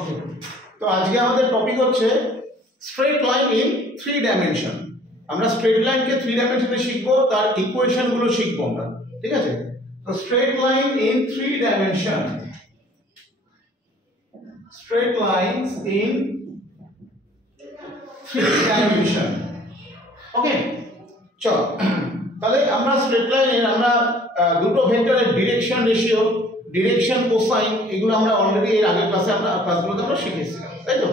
ওকে, তো আজকে আমাদের টপিক হচ্ছে স্ট্রেট লাইন ইন 3 ডাইমেনশন। আমরা স্ট্রেট লাইনকে 3 ডাইমেনশনে শিখবো, তার ইকুয়েশন গুলো শিখবো আমরা, ঠিক আছে? তো straight line in 3 dimension, straight lines in 3 dimension. Okay, চলো তাহলে আমরা স্ট্রেট লাইনের আমরা দুটো ভেক্টরের ডিরেকশন রেশিও, ডিরেকশন কোসাইন, এগুলো আমরা অলরেডি এর আগের ক্লাসগুলোতে আমরা শিখেছিলাম, তাই তো?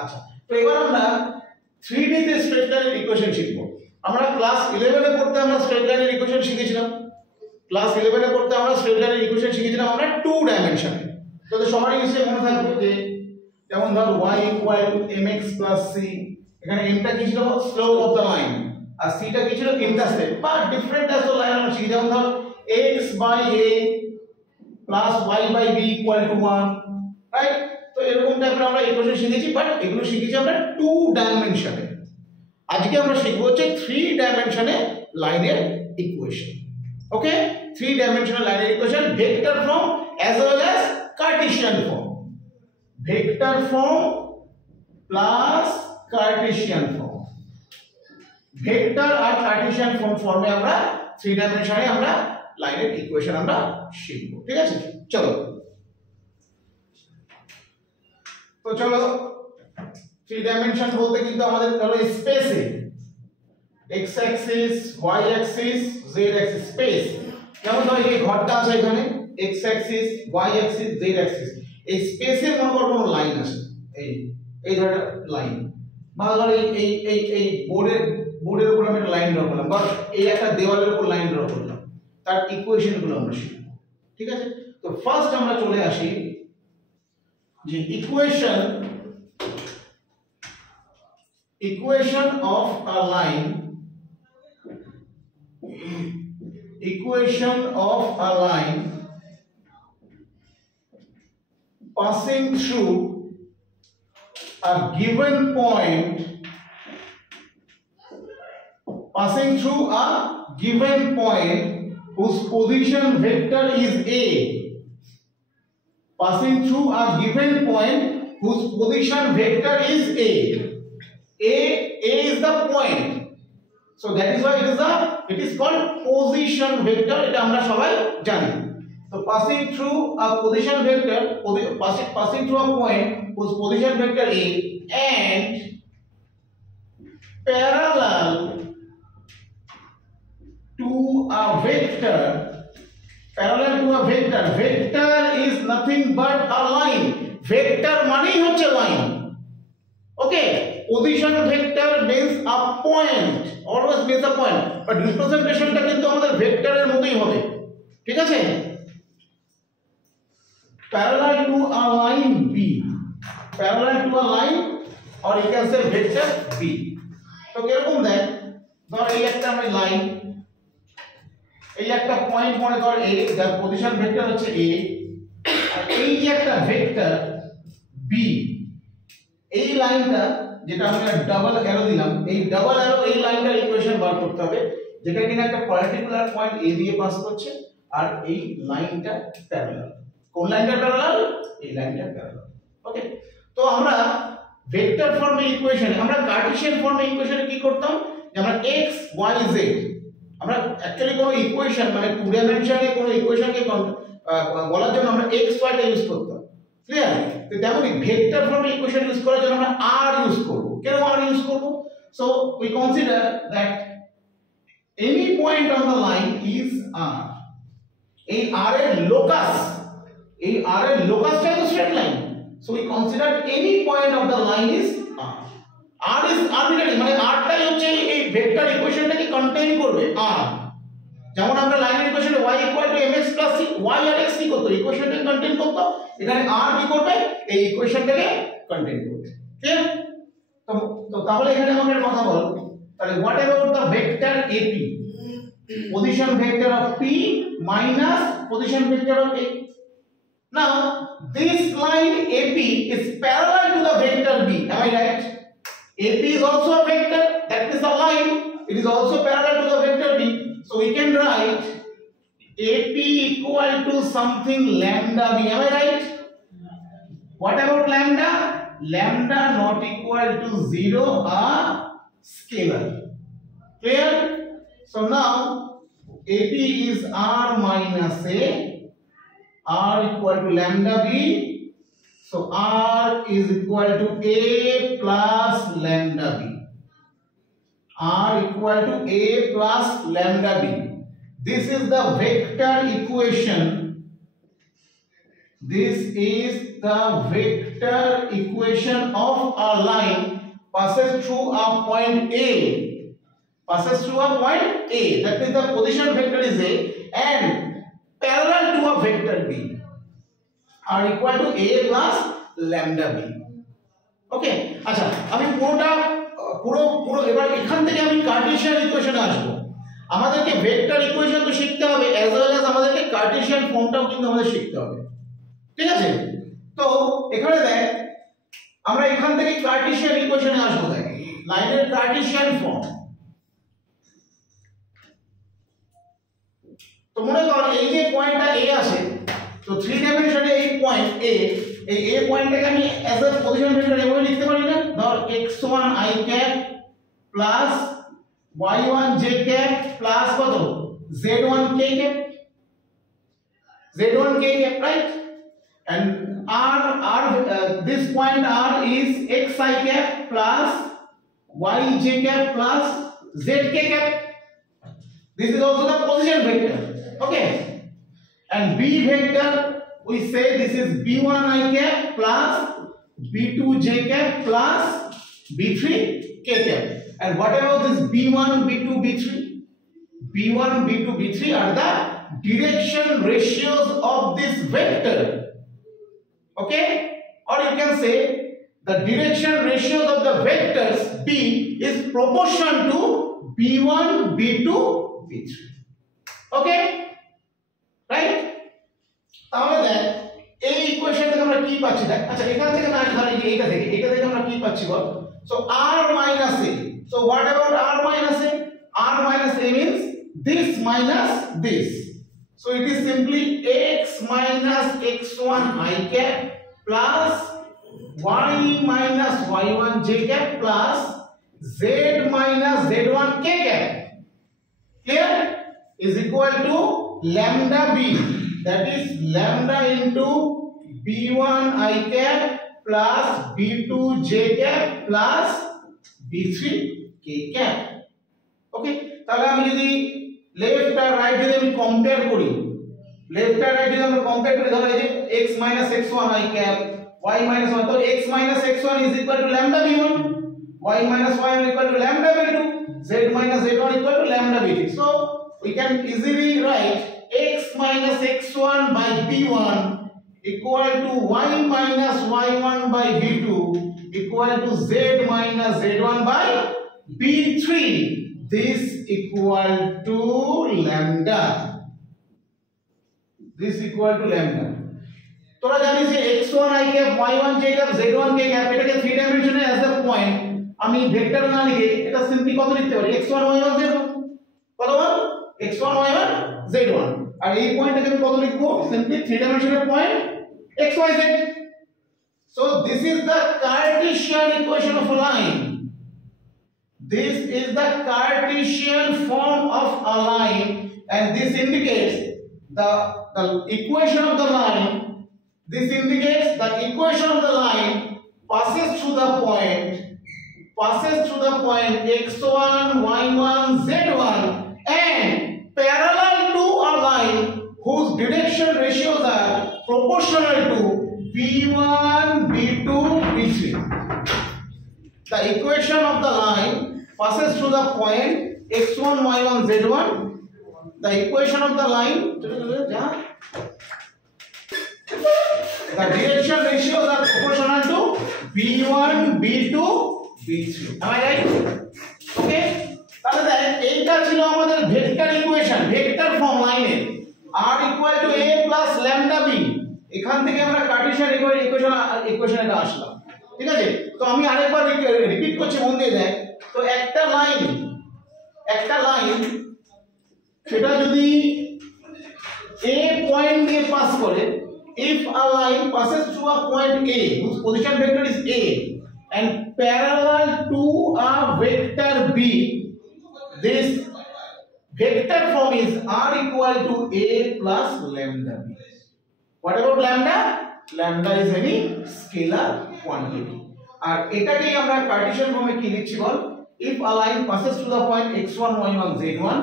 আচ্ছা, তো এবার আমরা 3D তে স্ট্রেট লাইনের ইকুয়েশন শিখব। আমরা ক্লাস 11 এ পড়তে আমরা স্ট্রেট লাইনের ইকুয়েশন শিখেছিলাম। ক্লাস 11 এ পড়তে আমরা স্ট্রেট লাইনের ইকুয়েশন শিখেছিলাম আমরা 2 ডাইমেনশনে। তো সবারই নিশ্চয়ই মনে থাকবে যে যেমন ধর y = mx + c, এখানে m টা কি ছিল? স্লোপ অফ দ্য লাইন, আর c টা কি ছিল? ইন্টারসেপ্ট বা ডিফারেন্ট অ্যাজ দ্য লাইন আমরা শিখি। যেমন ধর x/a plus y/b = 1, রাইট? তো এরকম টাইপের আমরা ইকুয়েশন শিখেছি, বাট এগুলো শিখেছি আমরা 2 ডাইমেনশনে। আজকে আমরা শিখব হচ্ছে 3 ডাইমেনশনে লাইনের ইকুয়েশন। ওকে, 3 ডাইমেনশনাল লাইনের equation, vector form as well as Cartesian form. Vector form plus Cartesian form. Vector আর কার্টেসিয়ান ফর্ম ফর্মে আমরা 3 ডাইমেনশনে আমরা লাইনের ইকুয়েশন আমরা শিখব, ঠিক আছে? চলো, তো চলো 3 ডাইমেনশন বলতে কিন্তু আমাদের ধরো স্পেসে x Axis, y Axis, z Axis, space. যেমন ধরো এই ঘরটা আছে, এখানে x Axis, y Axis, z Axis. এই স্পেসে মনে করো কোনো লাইন আছে, এই ধরো লাইন, বা ধরো এই বোর্ডের উপর আমি একটা লাইন ড্র করলাম, বা এই একটা দেওয়ালের উপর লাইন ড্র করলাম, তার ইকুয়েশন গুলো আমরা শিখব, ঠিক আছে? তো ফার্স্ট আমরা চলে আসি যে equation of a line, equation of a line passing through a given point, whose position vector is a, passing through a given point whose position vector is a is the point, so that is why it is called position vector, এটা আমরা সবাই জানি। তো passing through a position vector, passing through a point whose position vector a and parallel to a vector, vector is nothing but a line, vector মানেই হচ্ছে line. Okay, position vector means a point, always means a point, but representationটা কিন্তু আমাদের ভেক্টরের মতোই হবে, ঠিক আছে? parallel to a line b, parallel to a line, or you can say vector b। তো কিরকম দেখ, ধর এই একটা আমরা লাইন, এই একটা পয়েন্ট মনে কর a, যার পজিশন ভেক্টর হচ্ছে a, আর এই যে একটা ভেক্টর b, এই লাইনটা যেটা আমরা ডাবল অ্যারো দিলাম, এই ডাবল অ্যারো এই লাইনটার ইকুয়েশন বার করতে হবে, যেটা কিনা একটা পার্টিকুলার পয়েন্ট a দিয়ে পাস করছে, আর এই লাইনটা প্যারালাল। কোন লাইনটা প্যারালাল? এই লাইনটা প্যারালাল। ওকে, তো আমরা ভেক্টর ফর্মে ইকুয়েশনে, আমরা কার্টেসিয়ান ফর্মে ইকুয়েশনে কি করতাম, যে আমরা x y z, আমরা অ্যাকচুয়ালি কোনো ইকুয়েশন মানে 2 ডাইমেনশনে কোনো ইকুয়েশনকে বলার জন্য আমরা x y টা ইউজ করতাম, ক্লিয়ার? তো তেমনি ভেক্টর ফর্মে ইকুয়েশন ইউজ করার জন্য আমরা r ইউজ করব। কেন r ইউজ করব? So we consider that any point on the line is r, এই r এর লোকাস, এই r এর লোকাসটা তো straight line, so we consider any point of the line is r। r is arbitrary, মানে r টাই হচ্ছে এই vector ইকুয়েশনটাকে contain করবে r। যেমন আমরা লাইনের ইকুয়েশনে y = mx + c, y আর x কি করতে ইকুয়েশনটাকে কন্টেইন করতে, এখানে r কি করবে? এই ইকুয়েশনটাকে কন্টেইন করবে, ক্লিয়ার? তো তাহলে এখানে আমাদের কথা বল, তাহলে what about the vector ap, position vector of p minus position vector of a. Now this line ap is parallel to the vector b, am I right? ap is also a vector, that is a line, it is also parallel to the vector b, so we can write AP equal to something lambda b, am I right? What about lambda? Lambda not equal to 0 a scalar. Clear? So now AP is r minus a, r equal to lambda b. So r is equal to a plus lambda b. R equal to a plus lambda b. This is the vector equation. This is the vector equation of a line passes through a point A. Passes through a point A. That means the position vector is A and parallel to a vector B. R equal to a plus lambda b. Okay. আচ্ছা আমি পুরো এবার এখান থেকে আমি Cartesian ইকুয়েশনে আসব। আমাদেরকে ভেক্টর ইকুয়েশন তো শিখতে হবে অ্যাজ ওয়েল অ্যাজ আমাদেরকে কার্টেসিয়ান ফর্মটাও কিন্তু আমাদের শিখতে হবে। ঠিক আছে? তো এখানে দেখ আমরা এখান থেকে কার্টেসিয়ান ইকুয়েশনে আসব। দেখ লাইনের কার্টেসিয়ান ফর্ম। তো মনে কর এই যে পয়েন্টটা A আছে, তো 3 ডাইমেনশনে এই পয়েন্ট A, এই A পয়েন্টটাকে আমি অ্যাজ আ পজিশন ভেক্টর এভাবে লিখতে পারি না? ধর x1 i cap plus y1 j cap plus কত z1 k cap, z1 k cap, right? And this point R is xi cap plus yj cap plus zk cap. This is also the position vector. Okay. And B vector, we say this is b1 i cap plus b2 j cap plus b3 k cap. And what about this b1, b2, b3? b1, b2, b3 are the direction ratios of this vector. Okay? Or you can say the direction ratios of the vectors B is proportional to b1, b2, b3. Okay? Right? তাহলে দেখ এই equation থেকে আমরা কি পাচ্ছি? দেখ আচ্ছা এখান থেকে না ধর এটা থেকে আমরা কি পাচ্ছি বল? So r minus a. So what about r minus a? R minus a means this minus this. So it is simply x minus x1 i cap plus y minus y1 j cap plus z minus z1 k cap. Clear? Is equal to lambda b. That is lambda into b1 i cap plus b2 j cap plus b3 k cap. Okay? তাহলে আমি যদি left আর right যদি আমি compare করি, left আর right যদি আমরা compare করি, ধরো এই যে x x1 i cap y 1, তো x x1 is equal to lambda b1, y y1 equal to lambda b2, z z1 equal to lambda b3. So we can easily write x x1 by b1 equal to y y1 by b2 equal to z z1 by b3. This equal to lambda. This equal to lambda. তোরা জানিস যে x1 i cap y1 j cap z1 k cap এটাকে 3 ডাইমেনশনে as a point আমি vector না লিখে এটা simply কত লিখতে পারি? x1 y1 z1 কত বল? x1 y1 z1। আর এই পয়েন্টটাকে আমি কত লিখবো? Simply 3 dimensional point x y z. So this is the Cartesian equation of a line. This is the Cartesian form of a line, and this indicates the equation of the line. This indicates the equation of the line passes through the point x1 y1 z1 and parallel to a line whose direction ratios are proportional to b1 b2 b3. The equation of the line passes through the point x1 y1 z1. The equation of the line, the direction ratios are proportional to b1 b2 b3. Am I right? Okay? তাহলে দেখ এইটা ছিল আমাদের vector equation, vector form লাইনের r equal to a plus lambda b। এখান থেকে আমরা Cartesian ইকুয়েশনে আসলাম। ঠিক আছে? তো আমি আরেকবার রিপিট করছি, মন দিয়ে দেখ। তো একটা লাইন সেটা যদি a পয়েন্ট দিয়ে পাস করে, if a line passes through a point A whose position vector is A and parallel to a vector B, this vector form is R equal to A plus lambda B. What about lambda? Lambda is any scalar quantity. আর এটাকেই আমরা Cartesian ফর্মে কি লিখছি বল? If a line passes through the point x1, y1, z1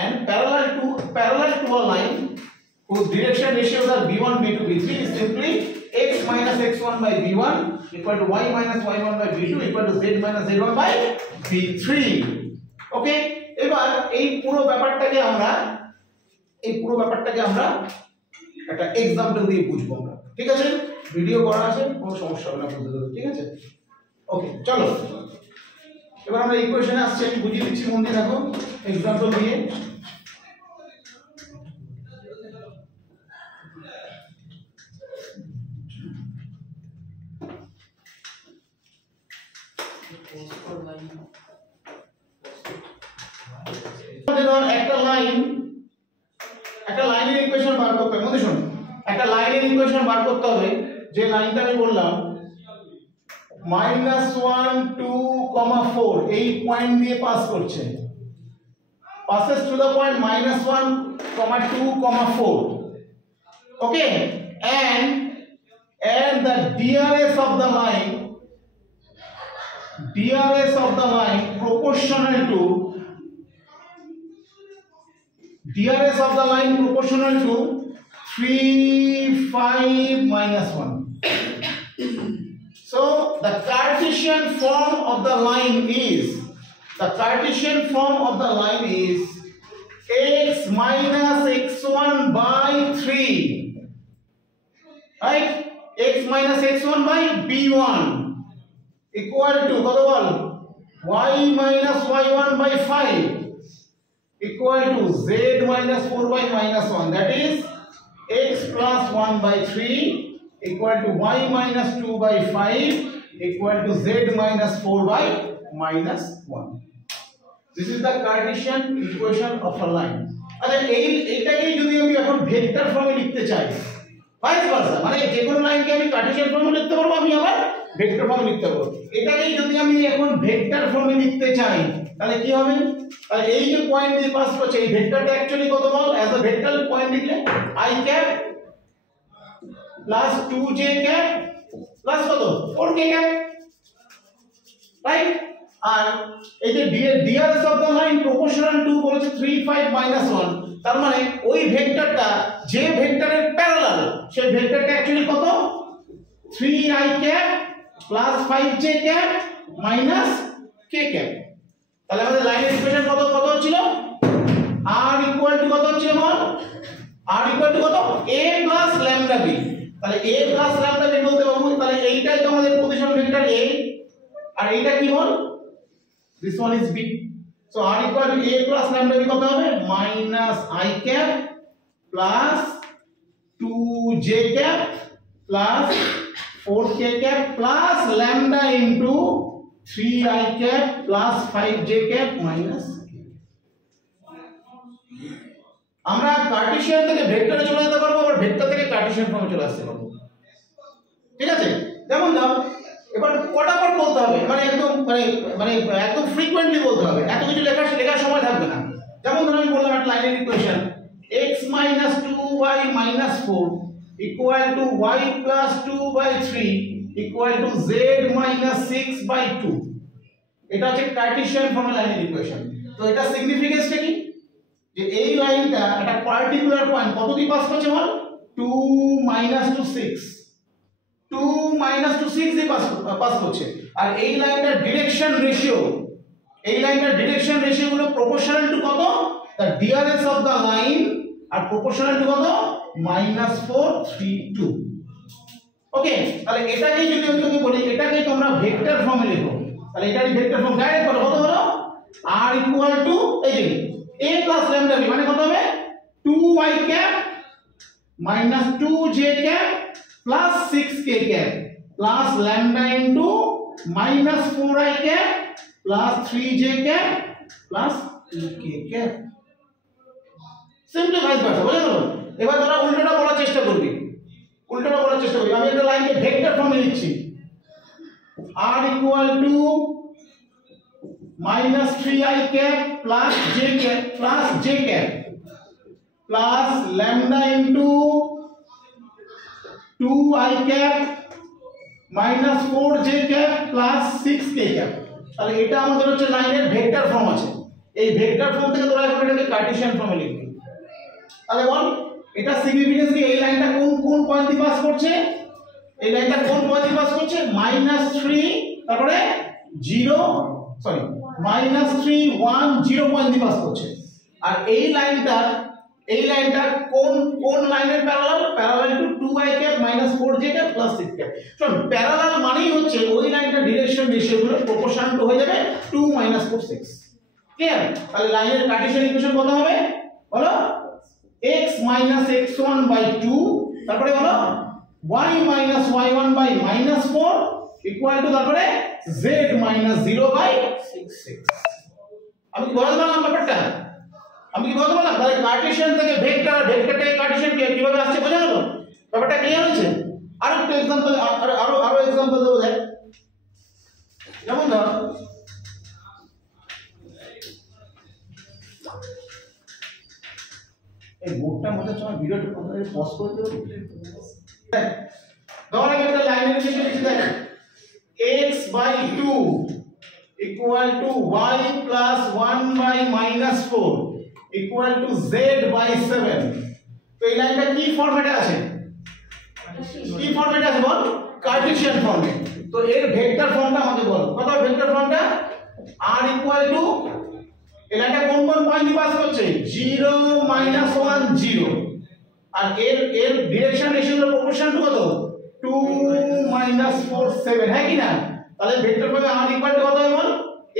and parallel to a line whose direction ratios are b1, b2, b3 is simply x minus x1 by b1 equal to y minus y1 by b2 equal to z minus z1 by b3. ওকে, এবার এই পুরো ব্যাপারটাকে আমরা একটা example দিয়ে বুঝবো আমরা। ঠিক আছে, ভিডিও করা আছে, কোনো সমস্যা হবে না বুঝতে দেব। ঠিক আছে, ওকে চলো এবার আমরা ইকুয়েশনে আসছি, আমি বুঝিয়ে দিচ্ছি, মন দিয়ে দেখো एग्जांपल দিয়ে। একটা লাইনের ইকুয়েশন বার করতে হবে, মনে শুনুন, একটা লাইনের ইকুয়েশন বার করতে হবে, যে লাইনটা আমি বললাম -1 2, 4 এই পয়েন্ট দিয়ে পাস করছে, passes through the point -1, 2, 4. Okay, and the DRS of the line proportional to 3, 5, -1. So the Cartesian form of the line is x minus x1 by 3, right? X minus x1 by b1 equal to কত বল, y minus y1 by 5 equal to z minus 4 by -1, that is x plus 1 by 3 equal to y minus 2 by 5 equal to z minus 4 by -1. This is the Cartesian equation of a line. আচ্ছা এইটাকেই যদি আমি এখন vector ফর্মে লিখতে চাই, vice versa, মানে যে কোনো লাইনকে আমি কার্টেসিয়ান ফর্মে লিখতে পারবো, আমি আবার ভেক্টর ফর্মে লিখতে পারবো। এটাকেই যদি আমি এখন ভেক্টর ফর্মে লিখতে চাই তাহলে কি হবে? তাহলে এই যে পয়েন্ট দিয়ে পাস করছে, এই ভেক্টরটা অ্যাকচুয়ালি কত বল, অ্যাজ আ ভেক্টর পয়েন্ট লিখলে i cap plus 2j cap plus কত 4k ক্যাপ, রাইট? আর এই যে DRS of the line proportional to বলেছে 3, 5, -1, তার মানে ওই ভেক্টরটা যে ভেক্টরের প্যারালাল, সেই ভেক্টরটা অ্যাকচুয়ালি কত, 3i cap plus 5j cap minus k cap. তাহলে আমাদের লাইনের ইকুয়েশন কত হচ্ছিল, r ইকুয়াল টু কত হচ্ছে বল, r ইকুয়াল টু কত, a প্লাস ল্যামডা b। তাহলে a প্লাস ল্যামডা b বলতে পারবো, তাহলে এইটাই তো আমাদের পজিশন ভেক্টর a, আর এইটা কি বল, this one is b, so r equal to a plus lambda b কত হবে, minus I cap plus 2j cap plus 4k cap plus lambda into 3I cap plus 5j cap minus k। আমরা Cartesian থেকে ভেক্টরে চলে যেতে পারবো, আবার vector থেকে Cartesian ফর্মে চলে আসতে পারবো। ঠিক আছে, যেমন দাও এবার পটাপট বলতে হবে, মানে একদম ফ্রিকোয়েন্টলি বলতে হবে, এত কিছু লেখার সময় থাকবে না। যেমন ধরো আমি বললাম একটা লাইনের equation x minus 2y minus 4 equal to y plus 2 by 3 equal to z minus 6 by 2, এটা হচ্ছে কার্টেসিয়ান ফর্মে লাইনের ইকুয়েশন। তো এটা সিগনিফিকেন্সটা কি, যে এই লাইনটা একটা পার্টিকুলার পয়েন্ট কত দিয়ে পাস করছে বল, 2 - 6 দিয়ে পাস করছে। আর এই লাইনটার ডিরেকশন রেশিও গুলো প্রপোর্শনাল টু কত, the DRS of the line আর প্রপোর্শনাল টু কত, -4, 3, 2। ওকে, তাহলে এটাকেই যদি আমি তোকে বলি, এটাকেই তোমরা ভেক্টর ফর্মে লিখো, তাহলে এটারই ভেক্টর ফর্ম ডাইরেক্ট করো, কত হলো, r ইকুয়াল টু এই যে a প্লাস ল্যামডা b মানে কত হবে, 2y cap minus 2j cap plus 6k cap plus lambda into minus 4i cap plus 3j cap plus 2k cap। Simply vice versa, বুঝে গেল? এবার তোরা উল্টোটা বলার চেষ্টা করবি, উল্টোটা করার চেষ্টা করি। আমি একটা লাইনকে ভেক্টর ফর্মে লিখছি, r equal to minus 3i cap plus j cap plus lambda into 2i cap minus 4j cap plus 6k cap। তাহলে এটা আমাদের হচ্ছে লাইনের ভেক্টর ফর্ম আছে। এই ভেক্টর ফর্ম থেকে তোমরা এখন এটাকে কার্টেসিয়ান ফর্মে লিখবে। তাহলে বল এটা সিগনিফিকেন্স কি, এই লাইনটা কোন পয়েন্ট দিয়ে পাস করছে, এই লাইনটা কোন পয়েন্ট দিয়ে পাস করছে, -3 তারপরে 0 সরি -3 1 0 পয়েন্ট দিয়ে পাস করছে। আর এই লাইনটা কোন লাইনের parallel to 2i cap -4j cap plus 6 cap। শুন, প্যারালাল মানেই হচ্ছে ওই লাইনটা ডিরেকশন রেশিওগুলো প্রপোর্শনাল টু হয়ে যাবে 2 4 6। ক্লিয়ার? তাহলে লাইনের কার্টেসিয়ান ইকুয়েশন কত হবে বলো, x - x1 / 2 তারপরে বলো y - y1 / -4 ইকুয়াল টু তারপরে z - 0/6। আমি কি বলতে পারলাম ব্যাপারটা? তাহলে কার্টেসিয়ান থেকে ভেক্টর, ভেক্টর থেকে কার্টেসিয়ান কিভাবে আসছে বোঝা গেল? ব্যাপারটা ক্লিয়ার হয়েছে? আরো একটা एग्जांपल, আরো एग्जांपल দেবো দেখ। যেমন ধর এই মোডটার মধ্যে তোমার ভিডিওটা পজ করে দিও। ধর আমি একটা লাইনের শেষে লিখি দেখ, x/2 equal to y plus 1 by -4 equal to z/7। তো এই লাইনটা কি ফরম্যাটে আছে, বল? কার্টেসিয়ান ফর্মে। তো এর ভেক্টর ফর্মটা আমাকে বল, কত ভেক্টর ফর্মটা, r equal to এই লাইনটা কোন পয়েন্ট দিয়ে পাস করছে, 0 -1 0। আর এর ডিরেকশন রেশিও প্রপোর্শনাল টু কত, 2 -4 7, হ্যাঁ কি না? তাহলে ভেক্টর ফর্মে r equal to কত হবে বল,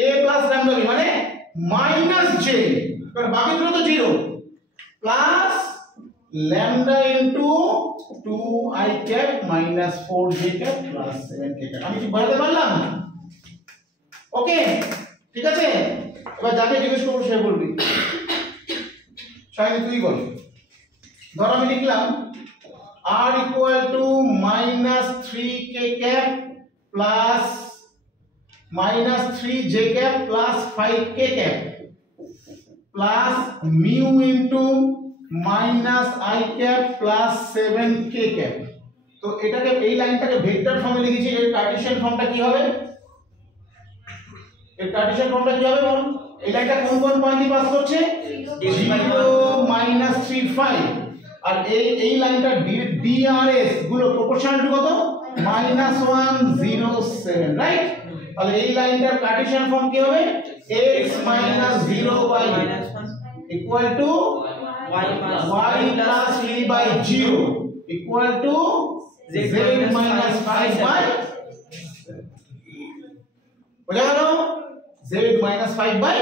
a plus lambda b মানে -j, কারণ বাকিগুলো তো 0, plus lambda into 2i cap -4j cap plus 7k cap। আমি কি বলতে পারলাম? ওকে, ঠিক আছে। এবার যাকে জিজ্ঞেস করব সে বলবি। শাইনি তুই বল। ধর আমি লিখলাম r equal to -3k cap plus -3j cap plus 5k cap plus mu into -i cap plus 7k cap। তো এটাকে, এই লাইনটাকে ভেক্টর ফর্মে লিখেছি। এর কার্টেসিয়ান ফর্মটা কি হবে, বল? এই লাইনটা কোন পয়েন্ট দিয়ে পাস করছে, 0 -3 5। আর এই লাইনটা DRS গুলো প্রপোর্শনাল টু কত, -1 0 7, রাইট? তাহলে এই লাইনটার কার্টেসিয়ান ফর্ম কি হবে, x - 0 equal to y plus 3/0 equal to z minus 5/7। বোঝা গেল? z minus 5/7।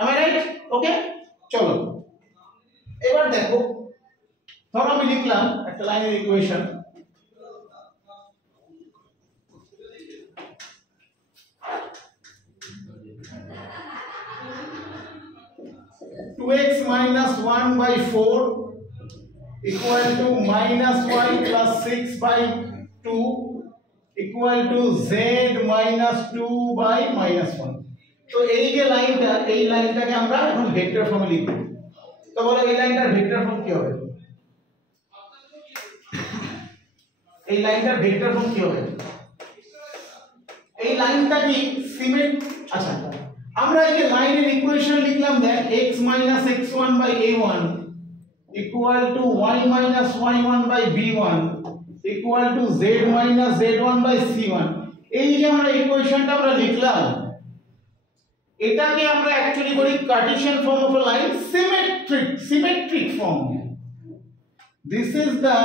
am I right? ওকে, চলো এবার দেখো। ধরো আমি লিখলাম একটা লাইনের equation, x minus 1/4 equal to -y plus 6/2 equal to z minus 2/-1। তো এই যে লাইনটা, এই লাইনটাকে আমরা এখন ভেক্টর ফর্মে লিখব। তো বলো এই লাইনটার ভেক্টর ফর্ম কি হবে, এই লাইনটা কি আচ্ছা, আমরা এই যে লাইনের ইকুয়েশন লিখলাম দেখ, x minus x1 by a1 equal to y minus y1 by b1 equal to z minus z1 by c1। এই যে আমরা ইকুয়েশনটা আমরা লিখলাম, এটাকে আমরা অ্যাকচুয়ালি বলি Cartesian form of a line, symmetric form। This is the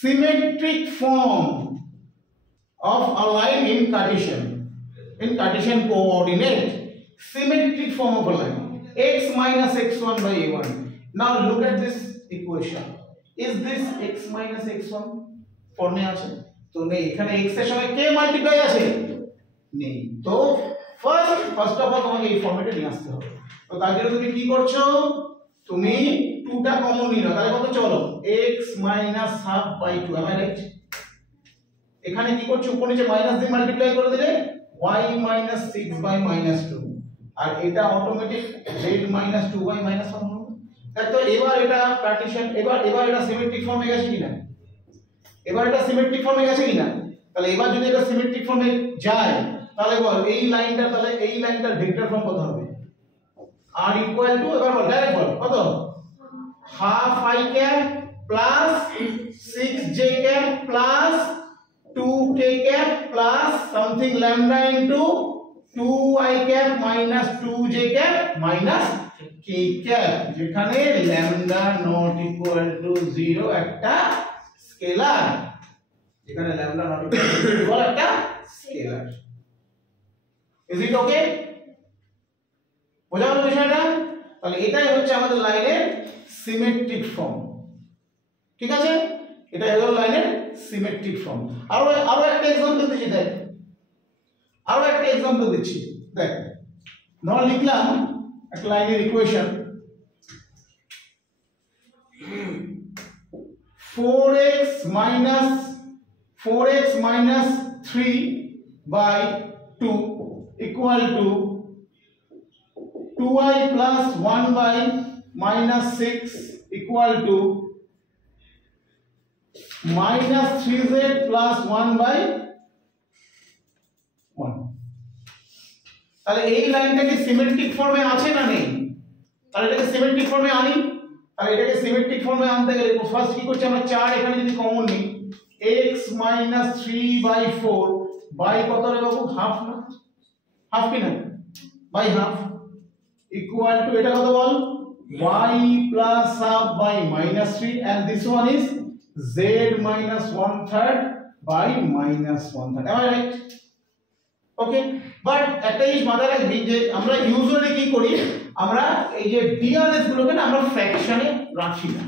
symmetric form of a line in Cartesian coordinate, symmetric form of a line, x minus x1 by a1। Now look at this equation, is this x minus x1 ফর্মে আছে? তো নেই, এখানে x এর সঙ্গে k multiply আছে, নেই। তো ফার্স্ট অফ অল তোমাকে এই ফর্মেটে নিয়ে আসতে হবে। তো তার জন্য তুমি কি করছো, তুমি 2 টা কমন নিয়ে নাও, তাহলে কত চলো x minus half by 2, am I right? এখানে কি করছো, উপর নিচে মাইনাস দিয়ে মাল্টিপ্লাই করে দিলে y minus 6 by minus 2, আর এটা automatic z minus 2 by minus 1 হবে। তো এবার এটা পার্টিশন, এবার এটা সিমেট্রিক ফর্মে গেছে কিনা, এবার এটা সিমেট্রিক ফর্মে গেছে কিনা, তাহলে এবার যদি এটা সিমেট্রিক ফর্মে যায় তাহলে বল এই লাইনটা, তাহলে এই লাইনটার ভেক্টর ফর্ম কত হবে, r ইকুয়াল টু, এবার বল ডাইরেক্ট বল কত, half i cap plus 6j cap plus 2k cap plus something lambda into 2i cap minus 2j cap minus k cap, যেখানে ল্যামডা নট ইকুয়াল টু 0 একটা scalar, যেখানে lambda not equal to 0 একটা scalar. Is it ওকে? বোঝা গেল বিষয়টা? তাহলে এটাই হচ্ছে আমাদের লাইনের সিমেট্রিক ফর্ম, ঠিক আছে, এটা হলো লাইনের সিমেট্রিক ফর্ম। আরো একটা एग्जांपल দিচ্ছি, দেখ আরো একটা एग्जांपल দিচ্ছি, দেখ ধর লিখলাম একটা লাইনের equation 4x minus 3 by 2 equal to 2i plus 1 by minus 6 equal to minus 3z plus 1 by 1। তাহলে এই লাইনটা কি সিমেট্রিক ফর্মে আছে না নেই? তাহলে এটাকে সিমেট্রিক ফর্মে আনি, তাহলে এটাকে সিমেট্রিক ফর্মে আনতে গেলে ফার্স্ট কি করছি আমরা, 4 এখানে যদি কমন নিই, x minus 3 by 4 by কত রে বাবু, হাফ না, হাফ কি না, by half equal to এটা কত বল, y plus half by minus 3, and this one is z minus 1/3 by minus 1/3, am I right? Okay, but একটা জিনিস মাথায় রাখবি যে আমরা ইউজুয়ালি কি করি, আমরা এই যে ডিআরএস গুলোকে না আমরা ফ্র্যাকশনে রাখি না,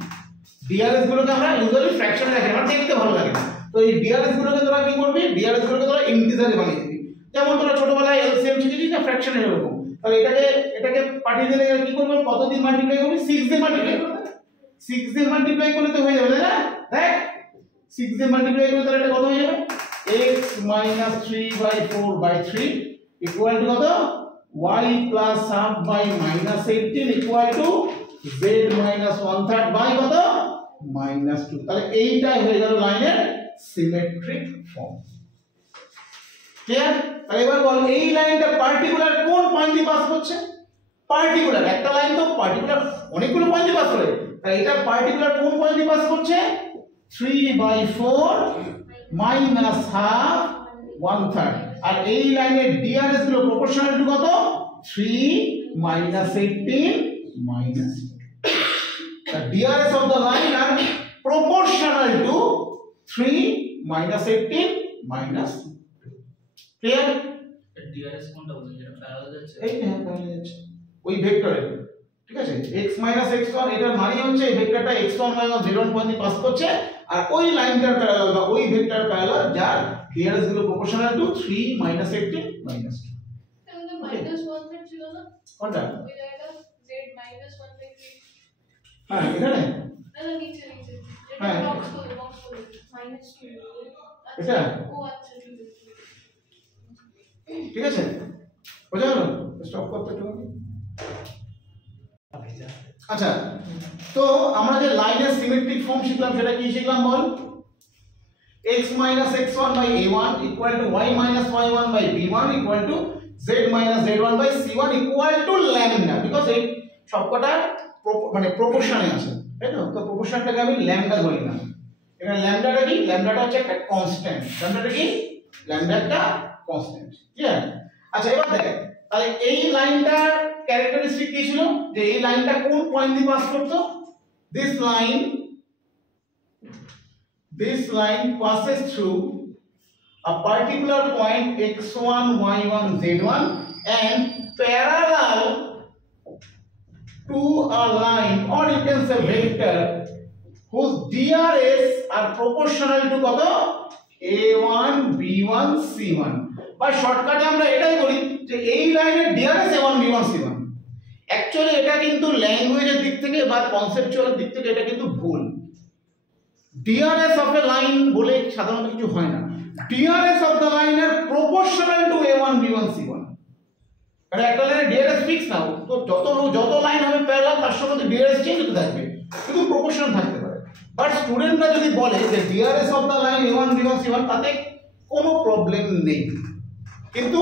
ডিআরএস গুলোকে আমরা ইউজুয়ালি ফ্র্যাকশনে রাখি, আমার দেখতে ভালো লাগে না। তো এই ডিআরএস গুলোকে তোরা কি করবি, ডিআরএস গুলোকে তোরা ইন্টিজারে বানিয়ে দিবি, যেমন তোরা ছোটবেলায় এলসিএম শিখেছিস না ফ্র্যাকশনের এরকম, তাহলে এটাকে পাঠিয়ে দিলে কি করবে, কত দিয়ে মাল্টিপ্লাই করবি, 6 দিয়ে মাল্টিপ্লাই করবে, 6 দিয়ে মাল্টিপ্লাই করলে তো হয়ে যাবে তাই না, দেখ 6 দিয়ে মাল্টিপ্লাই করলে তাহলে এটা কত হয়ে যাবে, x minus 3 by 4 by 3 equal to কত, y plus half by minus 18 equal to z minus 1/3 by কত, minus 2। তাহলে এইটাই হয়ে গেল লাইনের সিমেট্রিক ফর্ম, ক্লিয়ার? তাহলে এবার বল এই লাইনটা পার্টিকুলার কোন পয়েন্ট দিয়ে পাস করছে, পার্টিকুলার একটা লাইন তো পার্টিকুলার অনেকগুলো পয়েন্ট দিয়ে পাস করে, তাহলে এটা পার্টিকুলার কোন পয়েন্ট দিয়ে পাস করছে, 3/4 minus half 1/3, আর এই লাইনের ডিআরএস গুলো প্রপোর্শনাল টু কত, 3 minus 18 minus 2। The DRS of the line are proportional to 3 minus 18 minus 2। Clear? DRS কোনটা বলছেন, যেটা প্যারালাল যাচ্ছে, এই হ্যাঁ প্যারালাল যাচ্ছে ওই ভেক্টরে, ঠিক আছে, x minus x1 এটার মানে হচ্ছে এই ভেক্টরটা x1 minus z1 point pass করছে, আর ওই লাইনটার প্যারালাল বা ওই ভেক্টর প্যারালাল যার ডিআরএস গুলো প্রপোর্শনাল টু 3 minus 18 minus 2। তাহলে মাইনাস 1/3 ছিল না কোনটা, ওই জায়গাটা z minus 1/3, হ্যাঁ এখানে, না না নিচে হ্যাঁ বক্স করে মাইনাস 2, এটা ও আচ্ছা ঠিক আছে, বোঝা গেল? স্টপ করতে একটু। আচ্ছা, তো আমরা যে লাইনের সিমেট্রিক ফর্ম শিখলাম সেটা কি শিখলাম বল, x minus x1 by a1 equal to y minus y1 by b1 equal to z minus z1 by c1 equal to lambda, because এই সবকটা মানে প্রপোর্শনে আছে, তাই না? তো প্রপোর্শনটাকে আমি ল্যামডা ধরে নিলাম, এখানে ল্যামডাটা কি, ল্যামডাটা হচ্ছে একটা কনস্ট্যান্ট, ল্যামডাটা কি, ল্যামডা একটা কনস্ট্যান্ট, ক্লিয়ার? আচ্ছা এবার দেখ, তাহলে এই লাইনটার ক্যারেক্টারিস্টিক কি ছিল, যে এই লাইনটা কোন পয়েন্ট দিয়ে পাস করতো, this line passes through a particular point x1 y1 z1 and parallel to a line, or you can say vector, whose DRS are proportional to কত, a1 b1 c1, বা শর্টকাটে আমরা এটাই বলি যে এই লাইনের DRS a1 b1 c1, actually এটা কিন্তু ল্যাঙ্গুয়েজের দিক থেকে বা কনসেপচুয়াল দিক থেকে এটা কিন্তু ভুল। ডিআরএস অফ এ লাইন বলে সাধারণত কিছু হয় না। ডিআরএস অফ দ্য লাইন আর proportional to a1 b1 c1। আর একটা লাইনে ডিআরএস ফিক্স না, তো যত লাইন হবে প্যারালাল তার সঙ্গে ডিআরএস চেঞ্জ হতে থাকবে, কিন্তু প্রপোর্শনাল থাকতে পারে। বাট স্টুডেন্টরা যদি বলে যে DRS of the line a1 b1 c1, তাতে কোনো প্রবলেম নেই, কিন্তু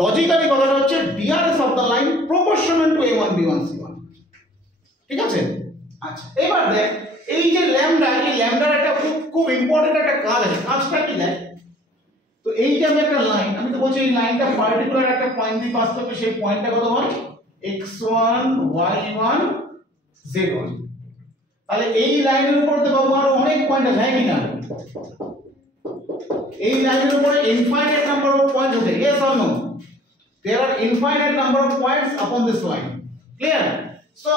লজিক্যালি কথাটা হচ্ছে DRS of the line proportional to a1 b1 c1। ঠিক আছে? আচ্ছা, এবার দেখ এই যে ল্যামডা, এই ল্যামডার একটা খুব ইম্পর্টেন্ট একটা কাজ আছে। কাজটা কি দেখ, তো এই যে আমি একটা লাইন, আমি তো বলছি এই লাইনটা পার্টিকুলার একটা পয়েন্ট দিয়ে পাস করবে, সেই পয়েন্টটা কত হয় x1 y1 z1। তাহলে এই লাইনের উপর তো বাবু আরো অনেক পয়েন্ট আছে, হ্যাঁ কি না? এই লাইনের উপরে ইনফাইনাইট নাম্বার অফ পয়েন্টস আছে, yes or no? There are infinite number of points upon this line. Clear? So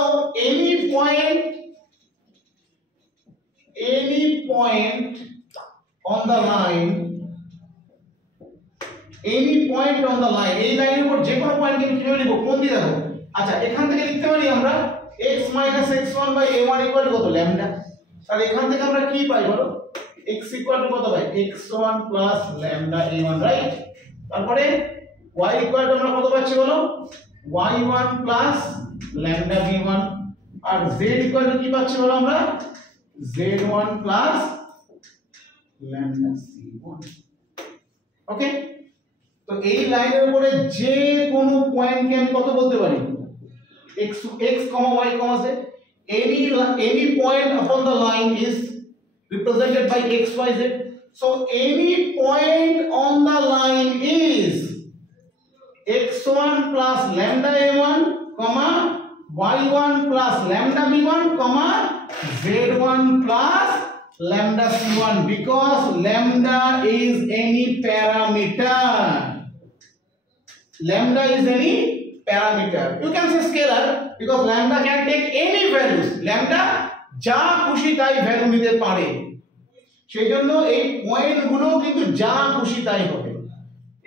any point on the line, এই লাইনের উপর যে কোনো পয়েন্ট কে কিভাবে লিখব, কোন দিয়ে দেখো? আচ্ছা, এখান থেকে লিখতে পারি আমরা x - x1 a1 = কত ল্যামডা। তাহলে এখান থেকে আমরা কি পাই বলো, x = কত পাই x1 + ল্যামডা a1, রাইট? তারপরে y = আমরা কত পাচ্ছি বলো y1 + ল্যামডা b1, আর z = কি পাচ্ছি বলো আমরা z1 + ল্যামডা c1। ওকে, তো এই লাইনের উপরে যে কোনো পয়েন্টকে আমি কত বলতে পারি x, y, z। any point upon the line is represented by x, y, z. So any point on the line is x1 + lambda a1, y1 + lambda b1, z1 + lambda c1, because lambda is any parameter. Lambda is any parameter. You can say scalar because lambda can take any values. Lambda যা খুশি তাই value নিতে পারে, সেজন্য এই পয়েন্টগুলো কিন্তু যা খুশি তাই হবে।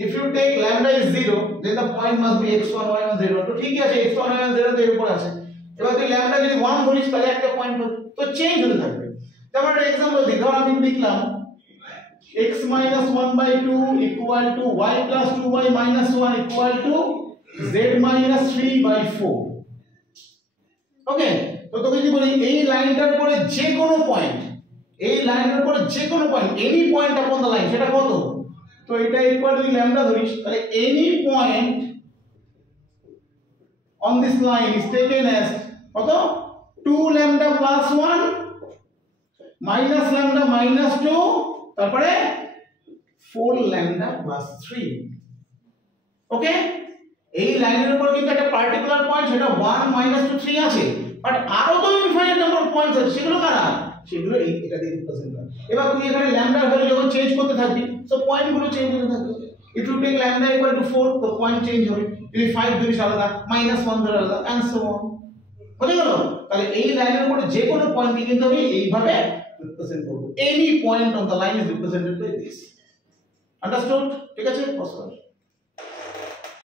If you take lambda is 0, then the point must be x1 y1 z1। তো ঠিকই আছে, x1 y1 z1 তো এর উপর আছে। এবার তুই lambda যদি 1 ধরিস তাহলে একটা পয়েন্ট তো চেঞ্জ হতে থাকবে। যেমন একটা एग्जांपल দিই, ধর আমি লিখলাম x - 1/2 = y + 2y - 1 = z - 3/4। ওকে, তো তোকে যদি বলি এই লাইনটার উপরে যে কোনো পয়েন্ট, এই লাইনের উপরে যে কোনো point, any point upon the line, সেটা কত? তো এটা ইকুয়াল যদি ল্যামডা ধরিস, তাহলে any point on this line is taken as কত 2 lambda + 1 minus lambda - 2, তারপরে 4 lambda + 3। ওকে, এই লাইনের উপর কিন্তু একটা পার্টিকুলার পয়েন্ট, সেটা 1 - 2 3 আছে, বাট আরো তো ইনফাইনাইট নাম্বার অফ পয়েন্টস আছে, সেগুলো কারা? সেগুলো এটা দিয়ে রিপ্রেজেন্ট হয়। এবার তুই এখানে ল্যামডার ভ্যালু যখন চেঞ্জ করতে থাকবি, সো পয়েন্টগুলো চেঞ্জ হতে থাকবে। ইফ ইউ টেক lambda = 4, তো পয়েন্ট চেঞ্জ হবে। যদি 5 ধরিস আলাদা, -1 ধরে আলাদা, এন্ড সো অন। বুঝে গেল? তাহলে এই লাইনের উপরে যে কোনো পয়েন্টকে কিন্তু আমি এইভাবে রিপ্রেজেন্ট করব। Any point on the line is represented by this. Understood? ঠিক আছে?